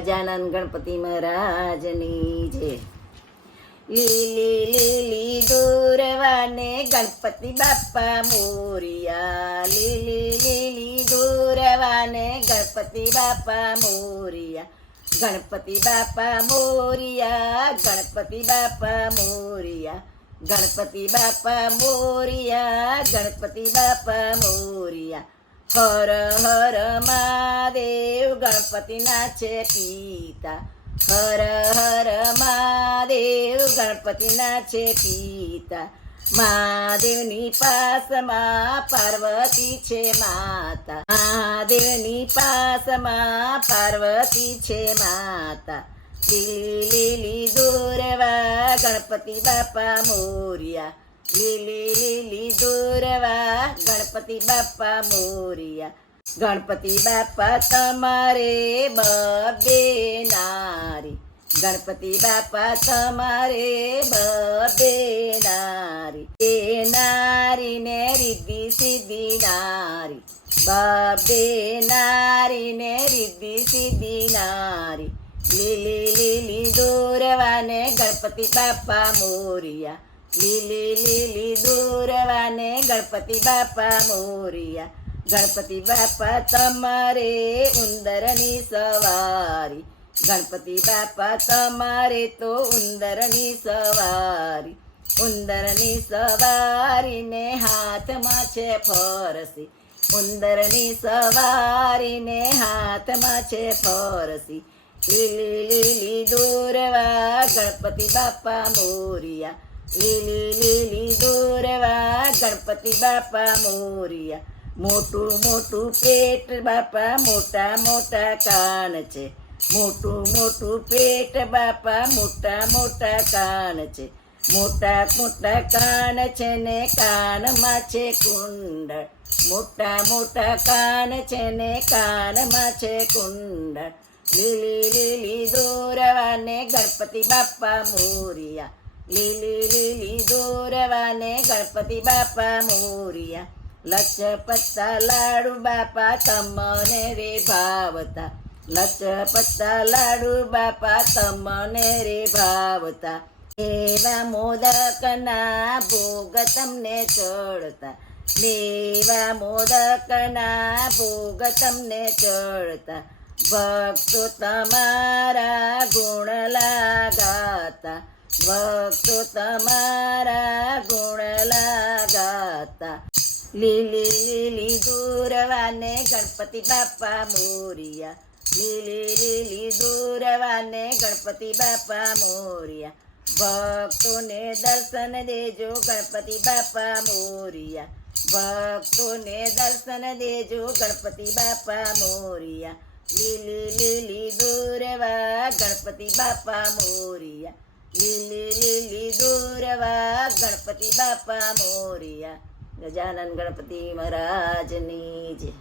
ગજાનન ગણપતિ મહારાજની જય. લીલી લીલી દૂરવાને ગણપતિ બાપા મોરિયા. લીલી લીલી દૂરવાને ગણપતિ બાપા મોરિયા. ગણપતિ બાપા મોરિયા. ગણપતિ બાપા મોરિયા. ગણપતિ બાપા મોરિયા. ગણપતિ બાપા મોરિયા. હર હર મહાદેવ ગણપતિ નાચે પિતા. હર હર મહાદેવ ગણપતિ નાચે પિતા. મહાદેવની પાસમાં પાર્વતી છે માતા. મહાદેવની પાસમાં પાર્વતી છે માતા. લીલી લીલી દૂરવા ગણપતિ બાપા મોરિયા. લીલી લીલી દૂરવા ગણપતિ બાપા મોરિયા. ગણપતિ બાપા તમારે બબે નારી. ગણપતિ બાપા તમારે બબે નારી. એ નારી ને રીતિ સીધી નારી. બબે નારી ને રીતિ સીધી નારી. લીલી લીલી દૂરવાને ગણપતિ બાપા મોરિયા. લીલી લીલી દૂરવાને ગણપતિ બાપા મોરિયા. ગણપતિ બાપા તમારે ઉંદરની સવારી. ગણપતિ બાપા તમારે તો ઉંદરની સવારી. ઉંદરની સવારીને હાથમાં છે ફરસી. ઉંદરની સવારીને હાથમાં છે ફરસી. લીલી લીલી દૂરવા ગણપતિ બાપા મોરિયા. લીલી લીલી દૂરવા ગણપતિ બાપા મોરિયા. મોટું મોટું પેટ બાપા મોટા મોટા કાન છે. મોટું મોટું પેટ બાપા મોટા મોટા કાન છે. મોટા મોટા કાન છે ને કાનમાં છે કુંડળ. મોટા મોટા કાન છે ને કાનમાં છે કુંડળ. લીલી લીલી દૂરવાને ગણપતિ બાપા મોરિયા. લીલી લીલી દૂરવાને ગણપતિ બાપા મોરિયા. લચપતા લાડુ બાપા તમને રે ભાવતા. લચપતા લાડુ બાપા તમને રે ભાવતા. એવા મોદકના ભોગ તમને ચડતા. મેવા મોદકના ભોગ તમને ચડતા. ભક્તો તમારા ગુણ લાગાતા. ભક્તો તમારા ગુણ લાગાતા. લીલી લીલી દૂરવાને ગણપતિ બાપા મોરિયા. લીલી લીલી દૂરવાને ગણપતિ બાપા મોરિયા. ભક્તોને દર્શન દેજો ગણપતિ બાપા મોરિયા. ભક્તોને દર્શન દેજો ગણપતિ બાપા મોરિયા. લીલી લીલી દૂરવા ગણપતિ બાપા મોરિયા. લીલી લીલી દૂરવા ગણપતિ બાપા મોરિયા. ગજાનન ગણપતિ મહારાજની જય.